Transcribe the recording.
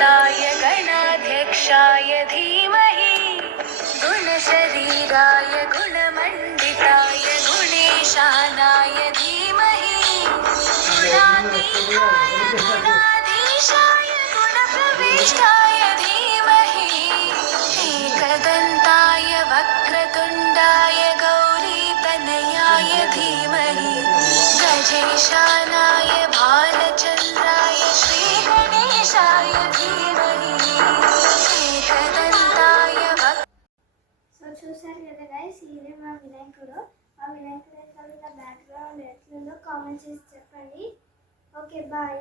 गणाधिपताय गणाध्यक्षाय धीमहि गुणशरीराय गुणमण्डिताय गुणेशानाय धीमहि गुणातीताय गुणाधीशाय गुणप्रविष्टाय धीमहि एकदन्ताय वक्रतुण्डाय गौरीतनयाय धीमहि गजेशानाय भालचन्द्राय श्रीगणेशाय धीमहि एकदन्ताय సో చూసారు కదా గైస్, ఇదే మా వినాయకుడు. ఆ వినాయకుడు యొక్క బ్యాక్గ్రౌండ్ ఎట్లుందో కామెంట్ చేసి చెప్పండి. Okay, bye.